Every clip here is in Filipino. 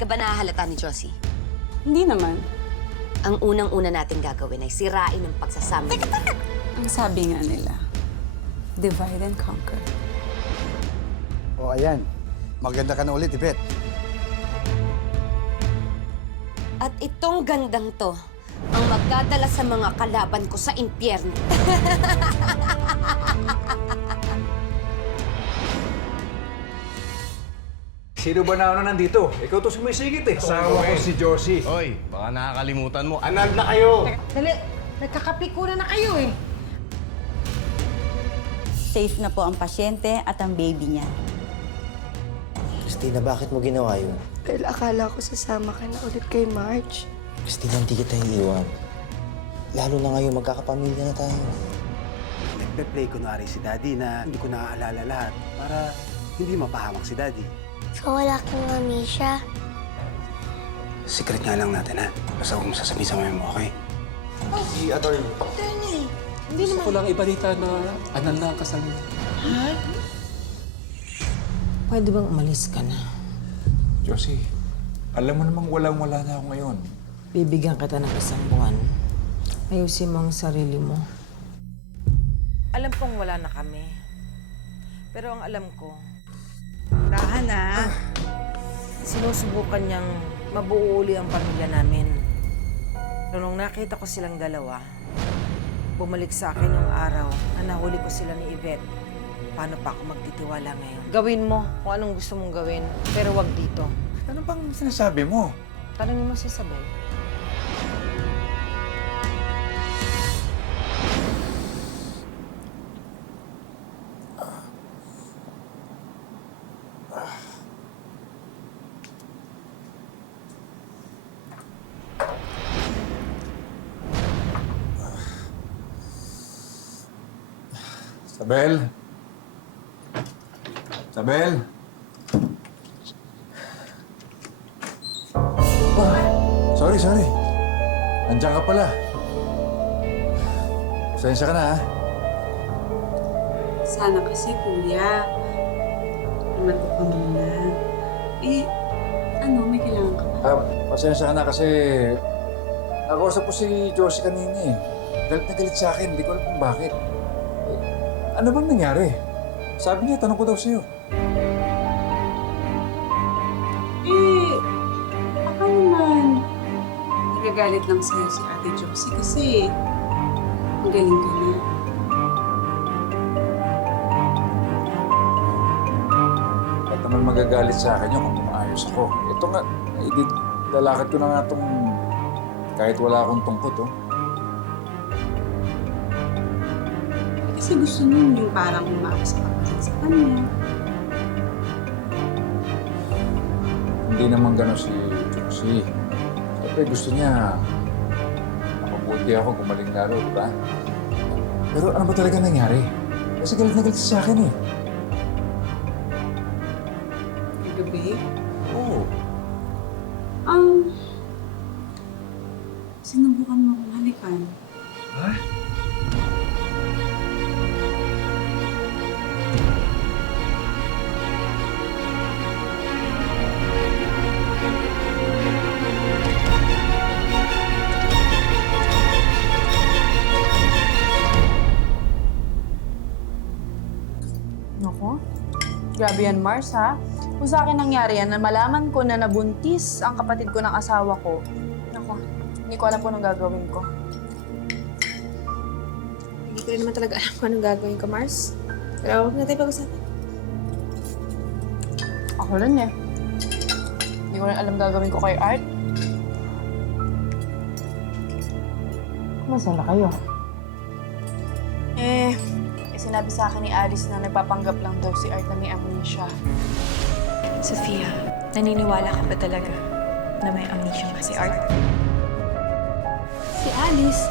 ka ba nahahalata ni Josie? Hindi naman. Ang unang-una natin gagawin ay sirain ang pagsasama. Ang sabi nga nila, divide and conquer. O ayan, maganda ka na ulit, Yvette. At itong gandang to, ang magdadala sa mga kalaban ko sa impyerno. Sino ba na nandito? Ikaw to sumisigit eh. Asawa ko si Josie. Hoy, baka nakakalimutan mo. Anal na kayo! Dali, nagkakapikunan na kayo eh. Safe na po ang pasyente at ang baby niya. Christina, bakit mo ginawa yun? Dahil akala ko sasama ka na ulit kay Marge. Christina, hindi kita iiwan. Lalo na ngayon, magkakapamilya na tayo. Nagpe-play kunwari si Daddy na hindi ko naaalala lahat para hindi mapahamak si Daddy. So wala kang amnesia. Secret nga lang natin, ha? Basta huwag mo sasabihin sa mami mo, okay? Si Atty. Gusto ko lang ibalita na anal na ang kasal niya. Pwede bang umalis ka na? Josie, alam mo namang walang-wala na ako ngayon. Bibigyan kita ng 1 buwan. Ayusin mo ang sarili mo. Alam kong wala na kami. Pero ang alam ko, Tahan na. sinusubukan niyang mabuo uli ang pamilya namin. Pero nung nakita ko silang dalawa, bumalik sa akin yung araw na nahuli ko sila ni Yvette. Paano pa ako magtitiwala ngayon? Gawin mo kung anong gusto mong gawin, pero wag dito. Ano bang sinasabi mo? Tanungin mo si Isabel. Isabel? Isabel? Oh, sorry. Andiyan ka pala. Pasensya ka na, ha? Sana kasi, kuya, lumato ka muna. May kailangan ka ba? Pasensya ka na kasi nakausap ko si Josie kanina eh. Galit na galit sa akin, hindi ko alam kung bakit. Ano bang nangyari? Sabi niya, tanong ko daw sa'yo. Baka naman. Nagagalit lang sa'yo si Ate Josie kasi magaling ka na. At naman magagalit sa akin yun kung maayos ako. Ito nga, lalakad ko na nga itong kahit wala akong tungkot, oh. Kasi gusto niyo yung parang umakas ka sa kanya. Hindi naman gano'n si Josie. Siyempre gusto niya mabuti ako, gumaling laro, di ba? Pero ano ba talaga nangyari? Kasi galit na galit siya sa akin eh. Gabi? Oo. Sinubukan mo akong halikan. Ha? Nako, grabe yan, Mars, ha? Kung sa akin nangyari yan, na malaman ko na nabuntis ang kapatid ko ng asawa ko, nako, hindi ko alam kung anong gagawin ko. Hindi ko rin naman talaga alam kung anong gagawin ko, Mars. Pero huwag natin pag-usapan. Ako rin eh. Hindi ko rin alam gagawin ko kay Art. Kumusta na kayo? Sinabi sa akin ni Alice na nagpapanggap lang daw si Art na may amnesia. Sofia, naniniwala ka ba talaga na may amnesia pa si Art? Si Alice?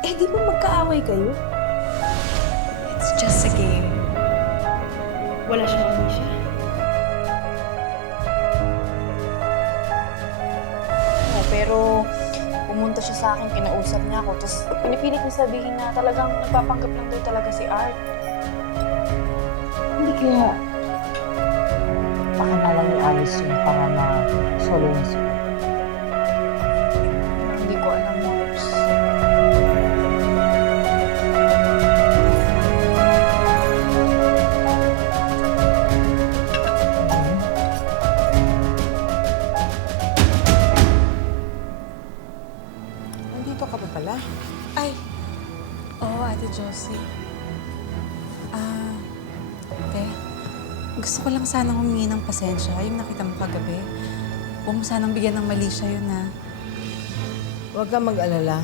Di ba magkaaway kayo? It's just a game. Wala siyang amnesia. Oo, pero pumunta siya sa akin, kinausap niya ako, tapos pinipilit niya sabihin na talagang nagpapanggap lang daw talaga si Art. Hindi kaya pakanalan ni Alice desisyon para ma-solo niya si Hindi ko alam, Mars. Nandito ka pa pala? Ay, oo, Ate Josie. Ate, gusto ko lang sanang humingi ng pasensya. Yung nakita mo kagabi. Huwag mo sanang bigyan ng mali siya yun, ha? Huwag kang mag-alala.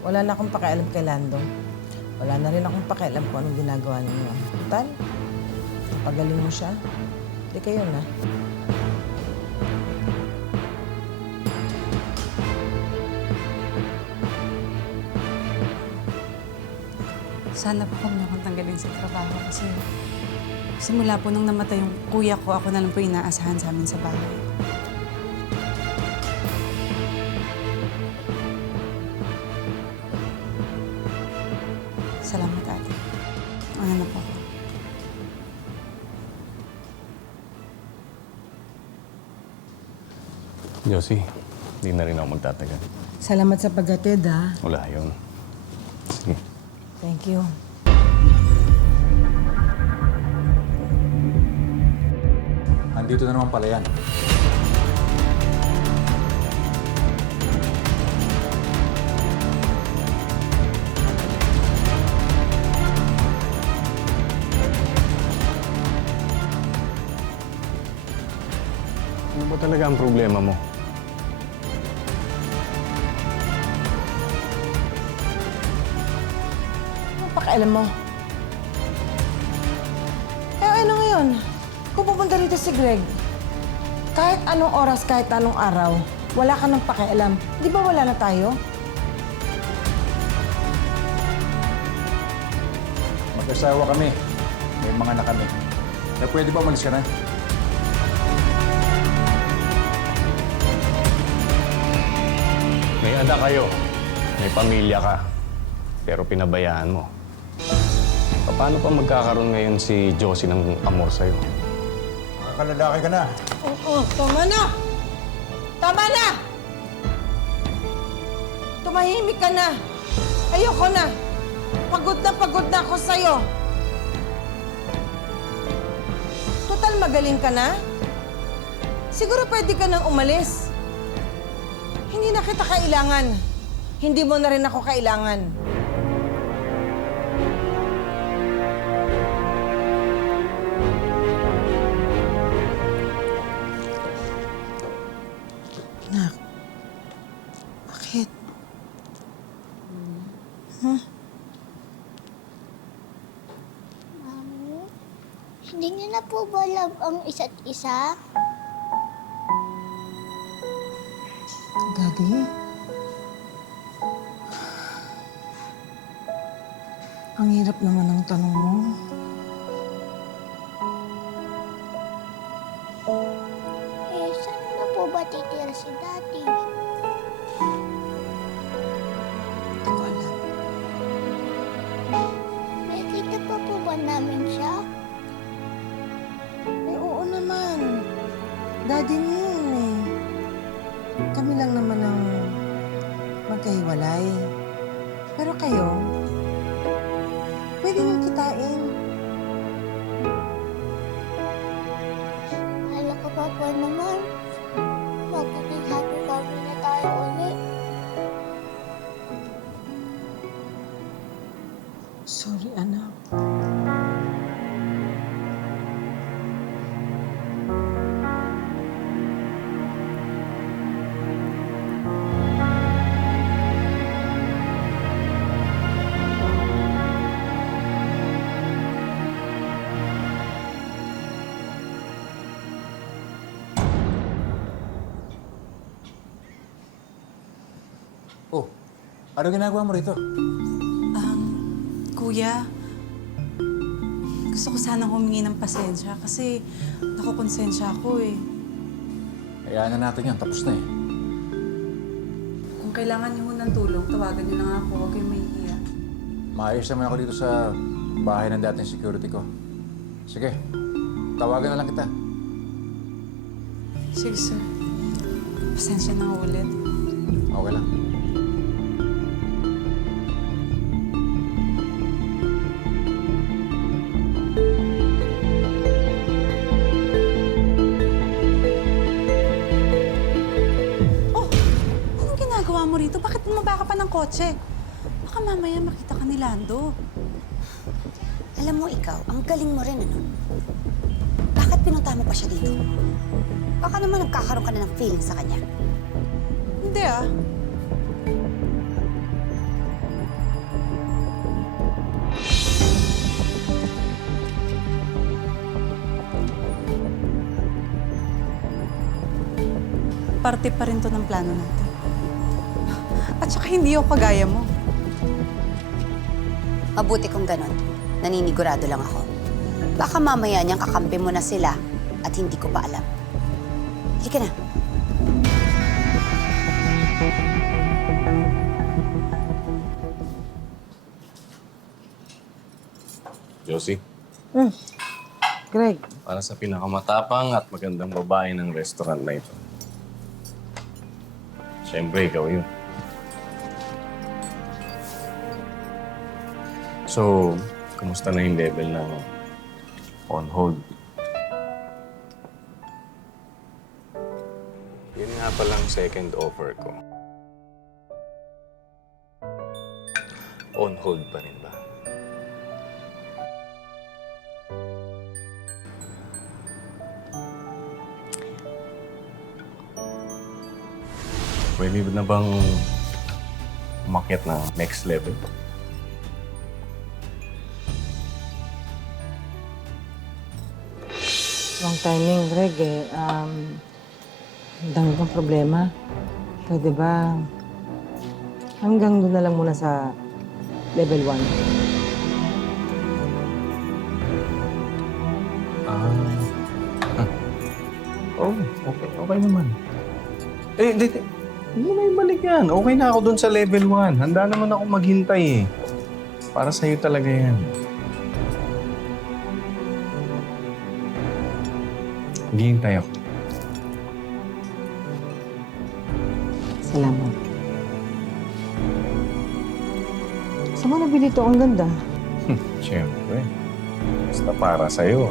Wala na akong pakialam kay Lando. Wala na rin akong pakialam kung anong ginagawa ninyo. Total, pagaling mo siya. Hindi kayo na. Sana po kung akong tanggalin sa trabaho kasi simula po nung namatay yung kuya ko, ako na lang po inaasahan sa amin sa bahay. Salamat, ate. Ano na po ako. Josie, hindi na rin ako magtatagal. Salamat sa paghatid, ha? Wala yun. Sige. Thank you. Andito na naman pala yan. Ano ba talaga ang problema mo? Ano pakialam mo? Ano ngayon? Kung pupunta rito si Greg, kahit anong oras, kahit anong araw, wala ka ng pakialam. Di ba wala na tayo? Mag-asawa kami. May mga anak kami. Kaya pwede ba umalis ka na? May anak kayo. May pamilya ka. Pero pinabayaan mo. Paano pa magkakaroon ngayon si Josie ng amor sa'yo? Makakalalaki ka na. Oo, tama na! Tama na! Tumahimik ka na. Ayoko na. Pagod na ako sa'yo. Total magaling ka na? Siguro pwede ka nang umalis. Hindi na kita kailangan. Hindi mo na rin ako kailangan. Nak, bakit? Mami, hindi niyo na po ba love ang isa't isa? Daddy? Ang hirap naman ng tanong mo. Saan na po ba titira si Daddy? Hindi ko alam. Nakikita pa po ba namin siya? Oo naman. Daddy niya yun eh. Kami lang naman ang magkahiwalay. Pero kayo, pwede niyong kitain. Hala ka pa po naman. Magiging happy family na tayo ulit. Sorry, anak. Oh, ano ginagawa mo rito? Kuya, gusto ko sanang humingi ng pasensya kasi nakukonsensya ako eh. Hayaan na natin yan. Tapos na eh. Kung kailangan niyo ho ng tulong, tawagan niyo lang ako. Huwag kayong mahihiya. Maayos naman ako dito sa bahay ng dating security ko. Sige, tawagan na lang kita. Sige, sir. Pasensya na ulit. Okay lang. Oh, anong ginagawa mo rito? Bakit bumaba ka pa ng kotse? Baka mamaya makita ka ni Lando. Alam mo ikaw, ang galing mo rin, ano? Bakit pinunta mo pa siya dito? Baka naman nagkakaroon ka na ng feeling sa kanya. Hindi ah. Parte pa rin to ng plano natin. At saka hindi ako kagaya mo. Mabuti kung ganon. Naninigurado lang ako. Baka mamaya niyang kakampi mo na sila at hindi ko pa alam. Halika na. Josie, Greg, para sa pinakamatapang at magandang babae ng restaurant na ito. Siyempre, ikaw yun. So, kumusta na yung level ng on hold? Yun nga palang second offer ko. On hold pa rin ba? Pwede na bang umakyat na next level? wrong timing, Greg eh. Ang dami kong problema. Pwede ba hanggang doon na lang muna sa level 1? Oh, okay. Okay naman. Hindi mo na ibalik yan. Okay na ako dun sa level 1. Handa naman ako maghintay eh. Para sa'yo talaga yan. Maghihintay ako. Salamat. Saan mo nabili ito? Ang ganda. Siyempre. Basta para sa'yo.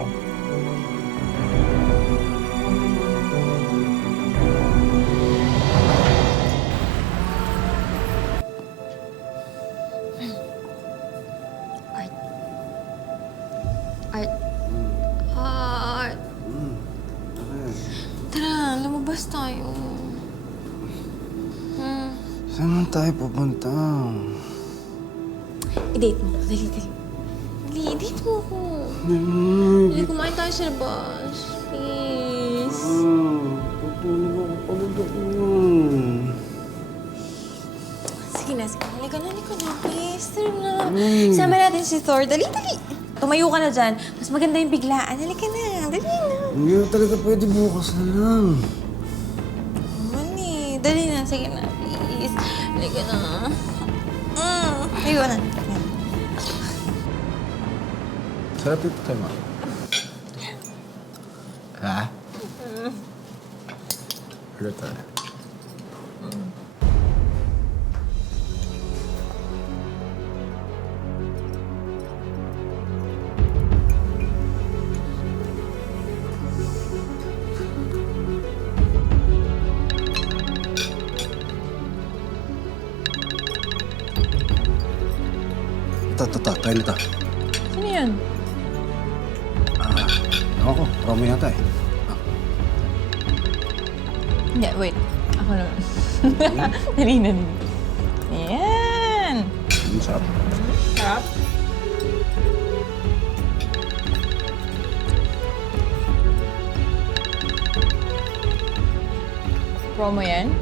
Art. Tara, lumabas tayo. Saan man tayo pupunta? I-date mo. Dali. I-date mo ako. Dali, kumain tayo sa labas. Please. Pagtulog ako pagod ako. Sige na. Halika na, please. Tara na. Sama natin si Thor. Dali. Tumayo ka na dyan. Mas maganda yung biglaan. Halika na. Dali na. Hindi na talaga pwede bukas na lang. Mani. Dali na. Sige na, please. Halika na. Halika na. Sarap ito tayo, ma. Ha? Ano tayo? Ito. Tayo na ito. Sino yan? Ako, promo yata eh. Hindi, wait. Ako naman. Dali na. Yan! Ang sarap. Sarap. Promo yan?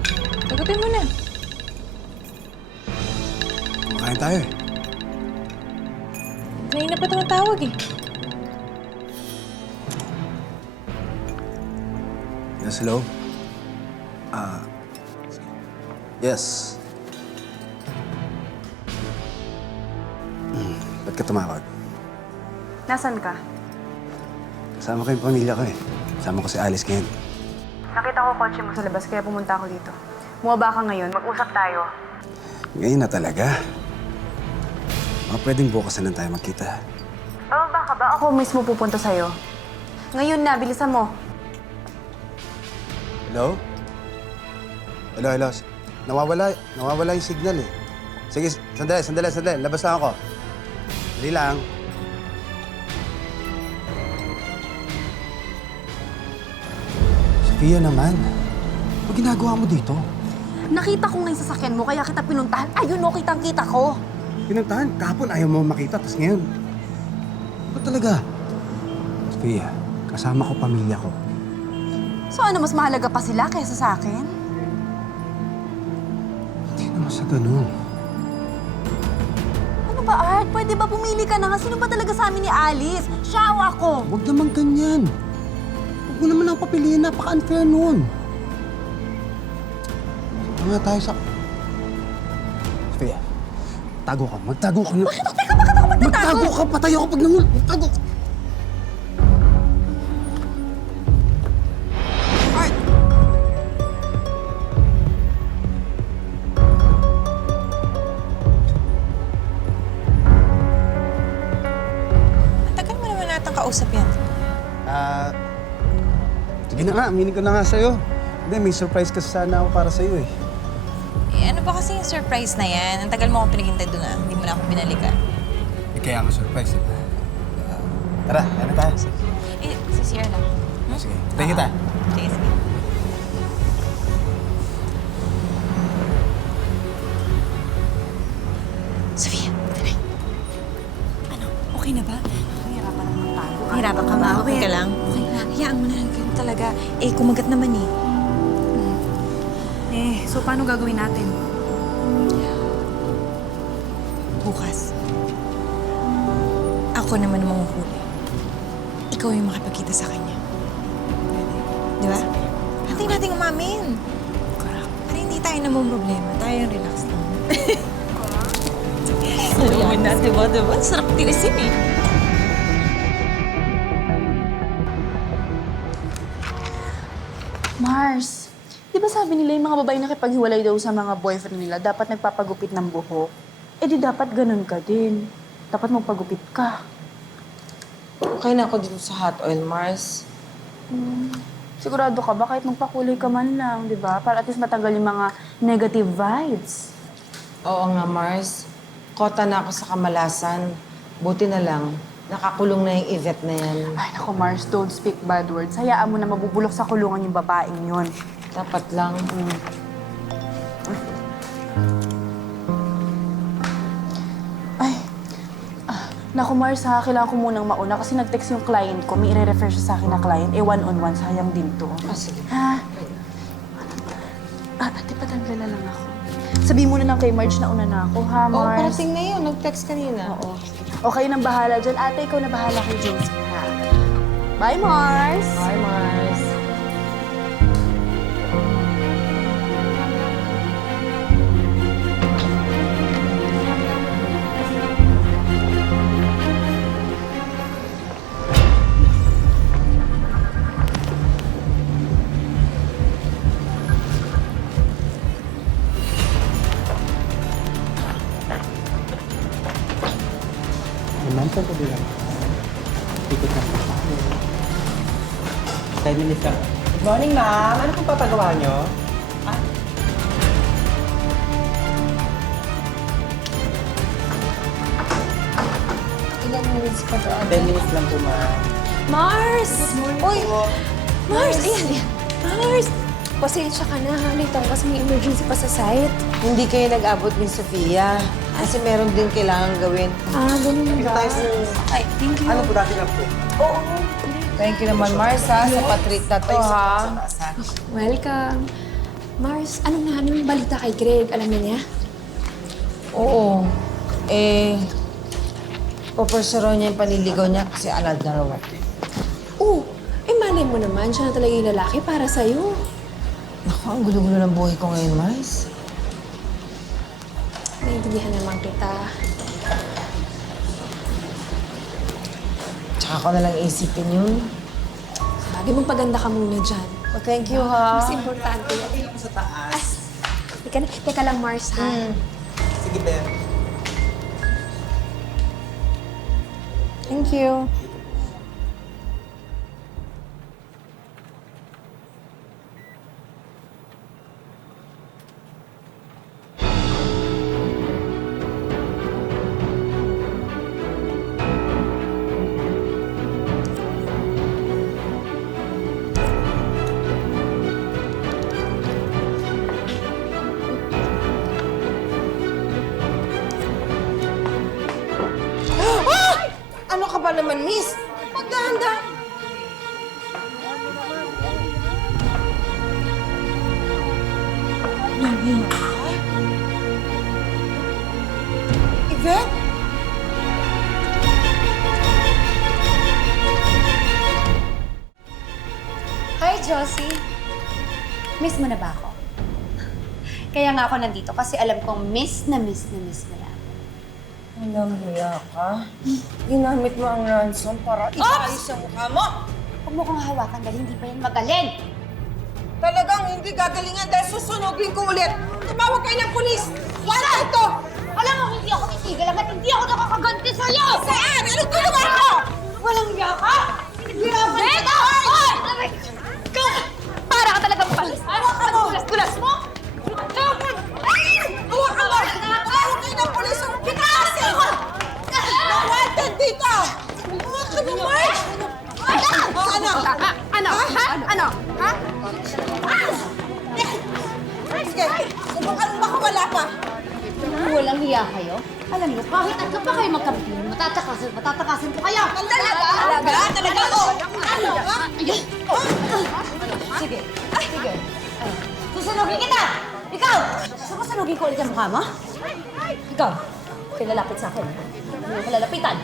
Sagutin mo na. Kumakain tayo eh. Kanina pa tumatawag eh. Yes, hello? Yes. Ba't ka tumawag? Nasaan ka? Kasama ko yung pamilya ko eh. Kasama ko si Alice ngayon. Nakita ko kotse mo sa labas, kaya pumunta ako dito. Bumaba ka ngayon, mag-usap tayo. Ngayon na talaga. Mga pwedeng bukas na lang tayo magkita. Bababa ka ba? Ako mismo pupunta sa'yo. Ngayon na, bilisan mo. Hello? Hello. Nawawala yung signal eh. Sige, sandali. Labas lang ako. Dali lang. Sophia naman. Ano ginagawa mo dito? Nakita ko nga yung sasakyan mo, kaya kita pinuntahan. Ayun o, kitang-kita ko. Pinuntahan. Kahapon ayaw mo makita, tapos ngayon. Ba't talaga? Sophia, kasama ko pamilya ko. So ano, mas mahalaga pa sila kaysa sa akin? Hindi naman sa ganun. Ano ba, Art? Pwede ba pumili ka na nga? Sino ba talaga sa amin ni Alice? Siya o ako? Huwag naman ganyan. Huwag mo naman ako papiliin. Napaka-unfair nun. Ano nga tayo sa... Sophia, tago ka. Magtago ka na. Teka, bakit ako magtatago? Magtago ka. Patay ako pag nangul. Magtago ka. Tagal mo naman natang kausap yan. Sige na nga. Aminin ko na nga sa'yo. Hindi, may surprise kasi sana ako para sa'yo eh. Eh, ano ba kasi yung surprise na yan? Ang tagal mo akong pinaghintay doon Hindi mo na ako binalikan. Eh, kaya nga surprise eh. Tara, ano tayo? Eh, si Sierra lang. Sige, tayo kita. Sige. Sofia, tara. Ano? Okay na ba? Hirapan naman tayo. Hirapan ka ba? Okay ka lang? Okay lang. Hayaan mo na lang ganun talaga. Eh, kumagat naman eh. So paano gagawin natin? Bukas. Ako naman ang manguhuli. Ikaw yung makipagkita sa kanya. Di ba? Natin natin umamin. Para hindi tayo namang problema. Tayo yung relax lang. Sarap na, diba? Sarap tirisin eh. Mars, di ba sabi nila yung mga babae nakipaghiwalay daw sa mga boyfriend nila, dapat nagpapagupit ng buhok? Eh di dapat ganun ka din. Dapat magpagupit ka. Okay na ako dito sa hot oil, Mars. Sigurado ka ba kahit magpakulay ka man lang, di ba? Para at least matanggal yung mga negative vibes. Oo nga, Mars. Kota na ako sa kamalasan. Buti na lang, nakakulong na yung Yvette na yan. Ay, naku Mars, don't speak bad words. Hayaan mo na mabubulok sa kulungan yung babaeng yun. Dapat lang. Naku Mars ha, kailangan ko munang mauna kasi nag-text yung client ko. May i-refer siya sa akin na client. Eh, one-on-one, sayang din to. Sige. Ha? Ate, patanggala lang ako. Sabihin mo na lang kay Marge na una na ako, ha, Oo, Mars? parating na yun. Nag-text kanina. Oo. O kayo nang bahala dyan. Ate, ikaw na bahala kay Josie, ha? Bye, Mars! Bye, Mars. Saan ko bilang? Ikot na po. 10 minutes lang. Good morning, ma'am. Ano pong papagawa nyo? Ilan minutes pa to? 10 minutes lang po, ma'am. Mars! Uy! Mars! Ayan. Mars! Pasensya ka na, ha? Late ako kasi may emergency pa sa site. Hindi kayo nag-abot ni Sofia. Kasi meron din kailangan gawin. Ganun ba? Ay, thank you. Ano po dati lang po? Thank you naman, Mars, ha, sa patreat na to, ha? Welcome. Mars, anong balita kay Greg? Alam na niya? Oo. Pupursuro niya yung panliligaw niya kasi alad na raw. Malay mo naman, siya na talaga yung lalaki para sa'yo. Naku, ang gulo-gulo ng buhay ko ngayon, Mars. Naiintindihan naman kita. Tsaka ko na lang isipin yun. Bagay, Ay, magpaganda ka muna dyan. Oh, thank you, ha? Mas importante yan. Tingnan mo sa taas. Teka lang, Mars, ha? Sige, Ben. Thank you. Ano ka ba naman, miss? Magdahanda! Yvette? Hi, Josie. Miss mo na ba ako? Kaya nga ako nandito kasi alam kong miss na miss mo yan. Alam mo ka? Ginamit mo ang ransom para ipaayos ang mukha mo! Huwag mo kong hawakan dahil hindi pa yan magaling. Talagang hindi gagalingan dahil susunugin ko ulit. Tumawag kayo ng pulis! Wala ito! Alam mo, hindi ako titigil hanggat hindi ako nakakaganti sa'yo! Saan? Anong ginawa ko? Walang iya ka! Pinaghirapan kita! Hoy! Para ka talagang palis! Awa ka mo! Tulas-tulas mo! Huwag ka ba? Tumawag kayo ng pulis! Pinakasi ako! Nawanted dito! Huwag ka na, Marge! Ano? Ano? Ha? Ano? Ha? Sige, subukan mo makawala pa. Walang hiya kayo? Alam niyo, kahit ano pa kayo magkampiyon, matatakasan ko kayo! Talaga? Talaga? Ano? Ayun! Sige. Sige. Susunugin kita! Ikaw! Susunugin ko ulit ang mukha mo? Ikaw, pinalapit sa akin. Hindi ko lalapitan.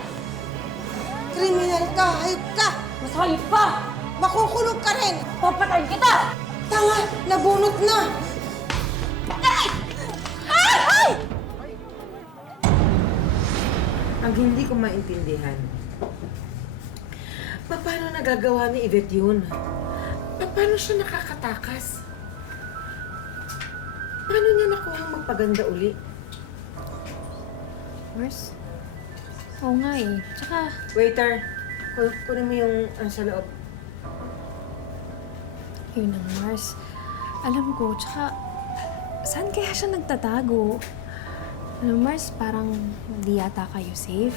Kriminal ka, hayop ka! Mas hayop pa! Makukulong ka rin! Papatayin kita! Tanga! Nabunot na! Ay! Ay! Ay! Ang hindi ko maintindihan, paano nagagawa ni Yvette yun? Paano siya nakakatakas? Paano niya nakuha ang magpaganda uli? Mars? Oo nga eh. Tsaka, Waiter, kunin mo yung sa loob. yun ang Mars. Alam ko, tsaka, saan kaya siya nagtatago? Alam, Mars, parang hindi yata kayo safe.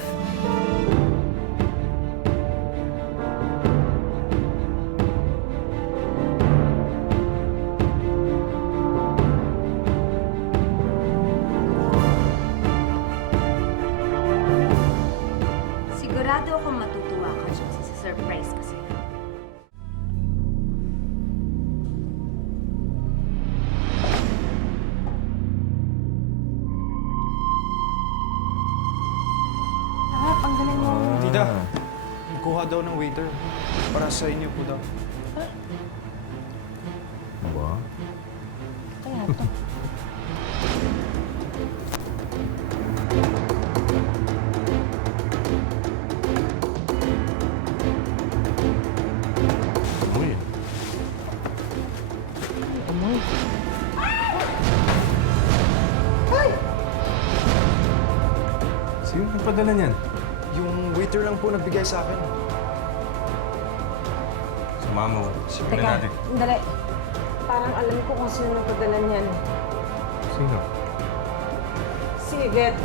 Sigurado akong matutuwa ka, Josie, sa surprise kasi. Ang galing mo. Tita, nagkuha daw ng waiter. Para sa inyo po daw. Ba? Kaya to. Uy. Sino nagpadala niyan? Yung waiter lang po nagbigay sa akin. Sumama mo. Simulan natin. Dali. Parang alam ko kung sino nagpadala niyan. Sino? Si Yvette.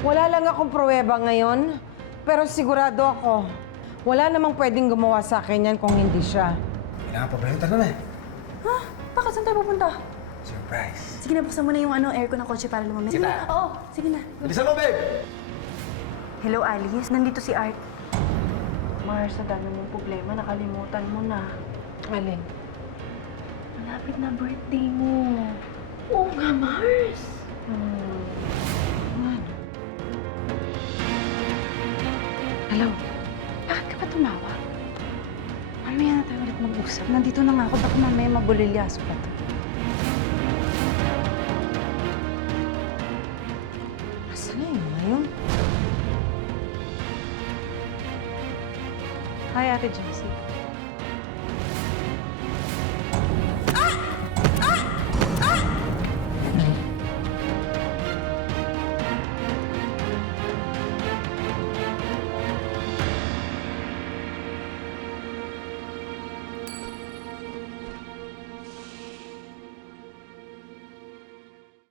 Wala lang akong pruweba ngayon, pero sigurado ako, wala namang pwedeng gumawa sa akin yan kung hindi siya. Kailangan pa ba yun? Tara na eh. Ha? Bakit? Saan tayo pupunta? Surprise. Sige na, buksan mo na yung aircon ng kotse para lumamig. Sige na. Oo, sige na. Bilisan mo, babe! Hello, Alice. Nandito si Art. Mars, sa dami mong problema, nakalimutan mo na. Alin? Malapit na birthday mo. Oo nga, Mars. Hello? Bakit ka pa tumawag? Mamaya na tayo ulit mag-usap. Nandito na nga ako. Baka mamaya mabulilyaso pa to. Asa na yun ngayon? Hi, Ate Jessie.